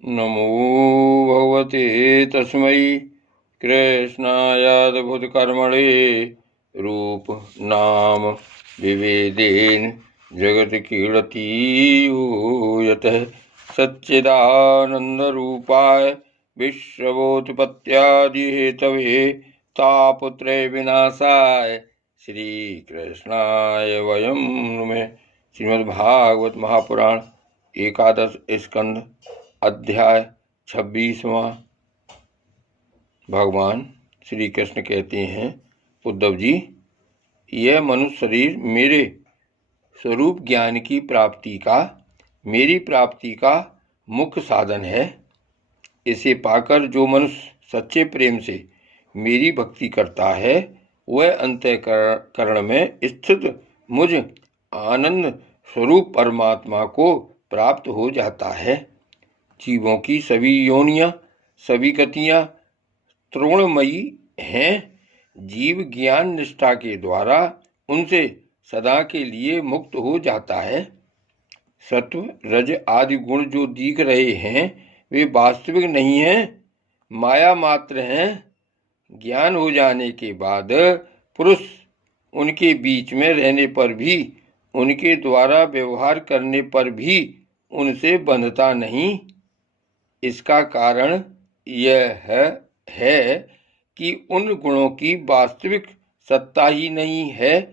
नमो भगवते तस्मै कृष्णायाद्भुतकर्मणे रूप नाम विभेदेन जगत क्रीडति यो यतः सच्चिदानन्दरूपाय विश्वोत्पत्त्यादिहेतवे तापत्रय विनाशाय श्रीकृष्णाय वयं नुमः। श्रीमद्भागवत महापुराण एकादश स्कंध अध्याय 26वां। भगवान श्री कृष्ण कहते हैं, उद्धव जी, यह मनुष्य शरीर मेरे स्वरूप ज्ञान की प्राप्ति का, मेरी प्राप्ति का मुख्य साधन है। इसे पाकर जो मनुष्य सच्चे प्रेम से मेरी भक्ति करता है, वह अंतःकरण में स्थित मुझ आनंद स्वरूप परमात्मा को प्राप्त हो जाता है। जीवों की सभी योनियां, सभी गतियां त्रिगुणमयी हैं। जीव ज्ञान निष्ठा के द्वारा उनसे सदा के लिए मुक्त हो जाता है। सत्व रज आदि गुण जो दिख रहे हैं, वे वास्तविक नहीं हैं, माया मात्र हैं। ज्ञान हो जाने के बाद पुरुष उनके बीच में रहने पर भी, उनके द्वारा व्यवहार करने पर भी उनसे बंधता नहीं। इसका कारण यह है कि उन गुणों की वास्तविक सत्ता ही नहीं है।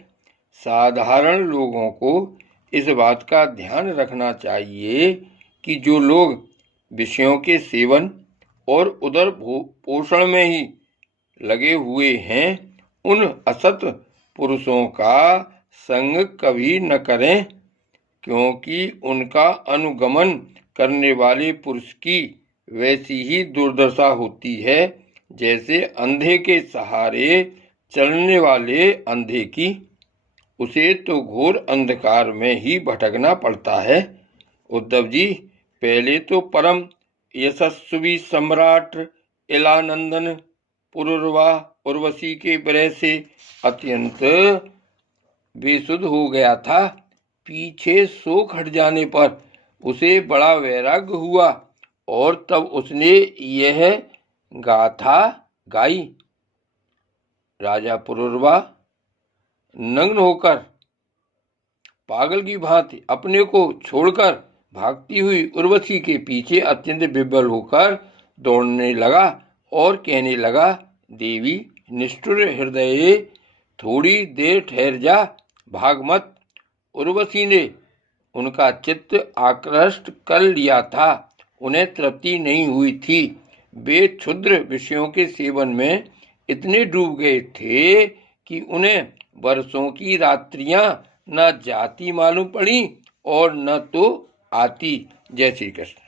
साधारण लोगों को इस बात का ध्यान रखना चाहिए कि जो लोग विषयों के सेवन और उदर पोषण में ही लगे हुए हैं, उन असत पुरुषों का संग कभी न करें, क्योंकि उनका अनुगमन करने वाले पुरुष की वैसी ही दुर्दशा होती है जैसे अंधे के सहारे चलने वाले अंधे की। उसे तो घोर अंधकार में ही भटकना पड़ता है। उद्धव जी, पहले तो परम यशस्वी सम्राट इलानंदन पुरुरवा उर्वशी के विरह से अत्यंत बेसुध हो गया था। पीछे शोक हट जाने पर उसे बड़ा वैराग्य हुआ और तब उसने यह गाथा गाई। राजा पुरुरवा नग्न होकर पागल की भांति अपने को छोड़कर भागती हुई उर्वशी के पीछे अत्यंत विह्वल होकर दौड़ने लगा और कहने लगा, देवी निष्ठुर हृदये, थोड़ी देर ठहर जा, भाग मत। उर्वशी ने उनका चित्त आकृष्ट कर लिया था, उन्हें तृप्ति नहीं हुई थी। वे क्षुद्र विषयों के सेवन में इतने डूब गए थे कि उन्हें वर्षों की रात्रियां न जाती मालूम पड़ी और न तो आती। जय श्री कृष्ण।